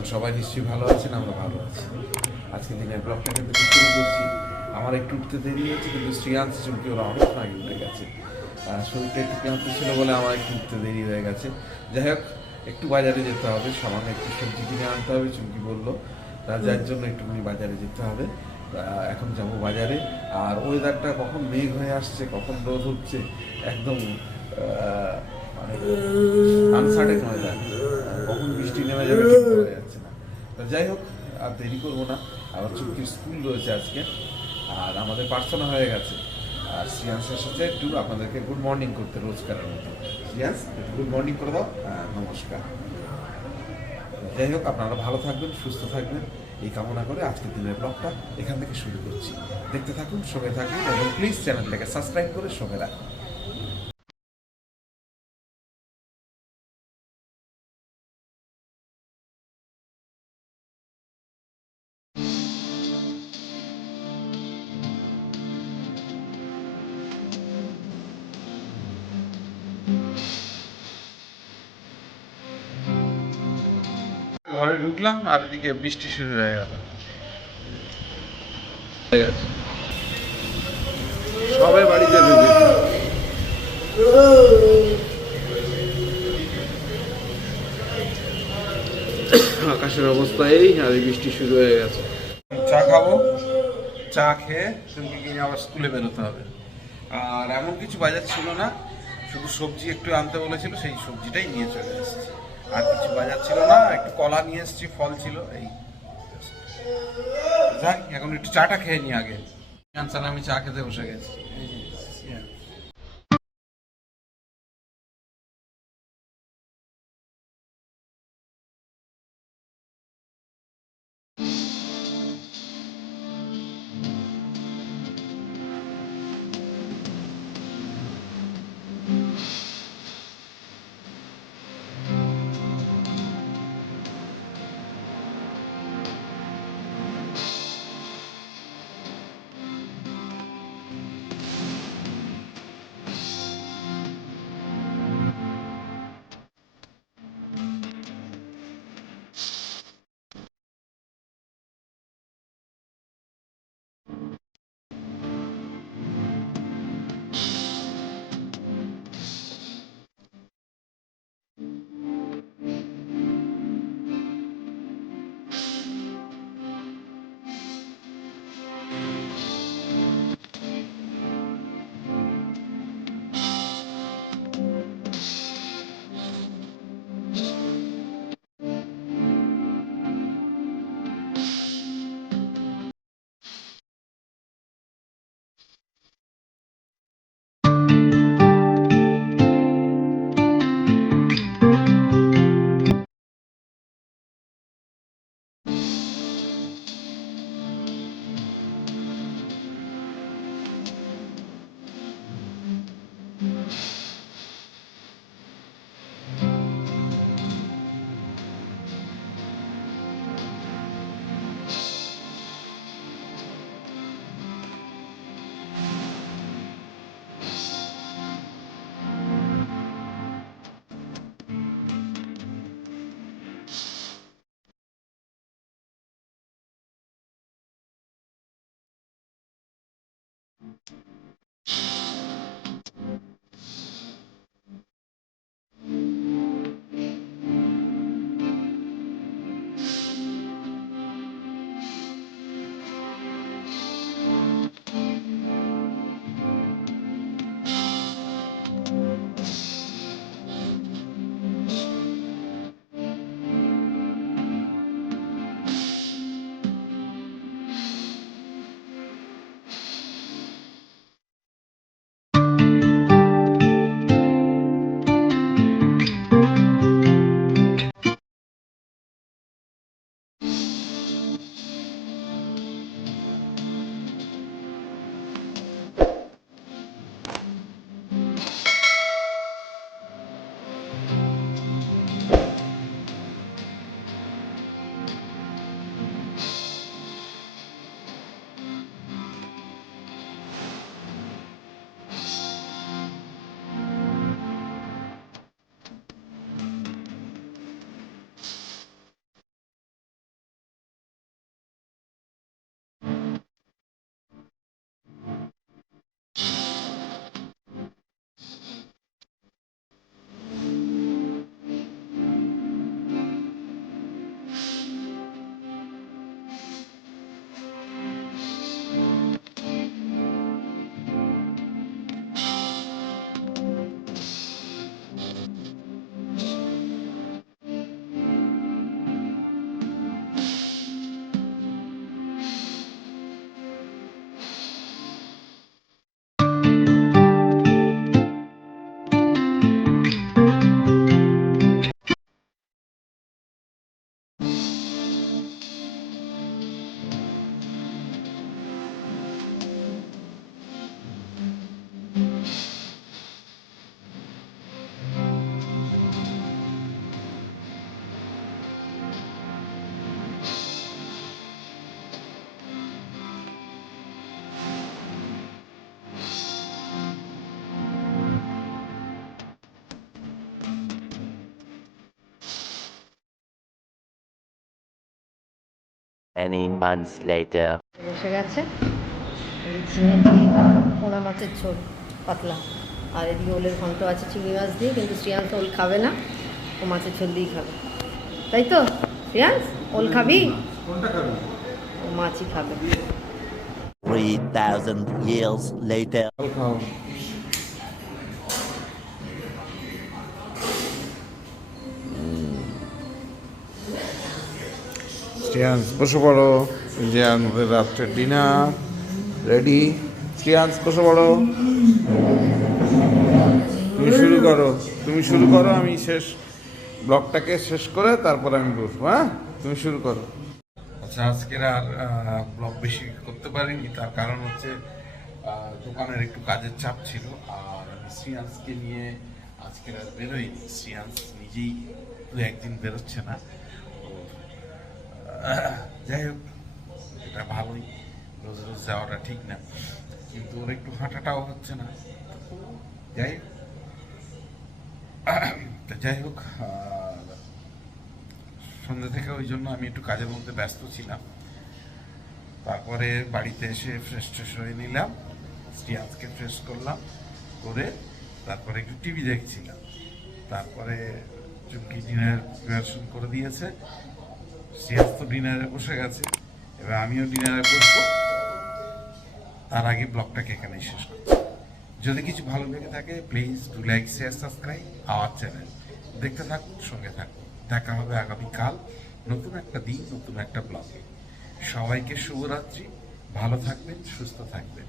আছেন সবাই নিশ্চয়ই ভালো আছেন আমরা ভালো আছি। আজকে দিনের ব্লগটা কিন্তু শুরু করছি। আমার একটু উঠতে দেরি হয়েছে কিন্তু শ্রিয়াংশ চুমকি ওরা অনেক আগে উঠে গেছে। শরীরটা একটু ক্লান্ত ছিল বলে আমার একটু উঠতে দেরি হয়ে গেছে। যাই হোক একটু বাজারে যেতে হবে সামান্য একটু সবজি কিনে আনতে হবে চুমকি বলল। তা যার জন্য একটুখানি বাজারে যেতে হবে। এখন যাব বাজারে। আর ওয়েদারটা কখন মেঘ হয়ে আসছে কখন রোদ হচ্ছে একদম মানে আনসার্টেন ওয়েদার কখন বৃষ্টি নেমে যাবে ঠিক বোঝা যাচ্ছে না তো যাই হোক আর দেরি করব না। আবার চুমকির স্কুল রয়েছে আজকে আর আমাদের প্রার্থনা হয়ে গেছে। আর শ্রিয়াংসের সাথে একটু আপনাদেরকে গুড মর্নিং করতে রোজকারের মতো। একটু গুড মর্নিং করে দাও হ্যাঁ, নমস্কার। যাই হোক আপনারা ভালো থাকবেন সুস্থ থাকবেন। এই কামনা করে আজকের দিনের ব্লগটা এখান থেকে শুরু করছি। দেখতে থাকুন সঙ্গে থাকুন এবং প্লিজ চ্যানেলটাকে সাবস্ক্রাইব করে সঙ্গে রাখুন। ঘরে ঢুকলাম আর এদিকে বৃষ্টি শুরু হয়ে গেল। সবাই বাড়িতে আকাশের অবস্থা এই, আর বৃষ্টি শুরু হয়ে গেছে। চা খাব, চা খেয়ে চুমকি কিনে আবার স্কুলে বেরোতে হবে? আর এমন কিছু বাজার ছিল না, শুধু সবজি একটু আনতে বলেছিল, সেই সবজিটাই নিয়ে চলে এসেছি। আর কিছু বাজার ছিল না একটু কলা নিয়ে এসেছি ফল ছিল এই যাই এখন একটু চাটা খেয়ে নি আগে। আমি চা খেতে বসে গেছি এই যে, you many months later. বসে গেছে। পোনা মাছের ঝোল পাতলা। আর এদিকে ওলের ঘন্ট আছে চিংড়ি মাছ দিয়ে কিন্তু শ্রিয়াংশ ওল খাবে না। ও মাছের ঝোল দিয়েই খাবে। তাই তো? শ্রিয়াংশ ওল খাবি? খাবি? ও মাছই খাবে। 3,000 years later. শ্রিয়াংশ, বসে পড়ো যে আমাদের রাত্রে ডিনার রেডি শ্রিয়াংশ, বসে পড়ো তুমি শুরু করো, তুমি শুরু করো, আমি শেষ, ব্লগটাকে শেষ করে তারপর আমি বসবো হ্যাঁ? তুমি শুরু করো। আচ্ছা আজকের আর ব্লগ বেশি করতে পারিনি, তার কারণ হচ্ছে দোকানের একটু কাজের চাপ ছিল, আর আমি শ্রিয়াংশকে নিয়ে আজকের আর বেরোয়নি শ্রিয়াংশ নিজেই দু একদিন বেরোচ্ছে না। যাই হোক, এটা ভালোই। রোজ রোজ যাওয়াটা ঠিক না। কিন্তু ওর একটু হাঁটাটাও হচ্ছে না। যাই হোক। যাই হোক সন্ধ্যা থেকে ওই জন্য আমি একটু কাজের মধ্যে ব্যস্ত ছিলাম। তারপরে বাড়িতে এসে ফ্রেশ ট্রেশ হয়ে নিলাম। আজকে ফ্রেশ করলাম করে তারপরে একটু টিভি দেখছিলাম। তারপরে চুমকি ডিনার প্রিপারেশন করে দিয়েছে। শ্রিয়াজ তো ডিনারে বসে গেছে। এবার আমিও ডিনারে বসবো। তার আগে ব্লগটাকে এখানেই শেষ করছি। যদি কিছু ভালো লেগে থাকে please do like share subscribe our channel দেখতে থাকুন, সঙ্গে থাকুন। দেখা হবে আগামীকাল নতুন একটা দিন, নতুন একটা ব্লগে সবাইকে শুভরাত্রি। ভালো থাকবেন, সুস্থ থাকবেন।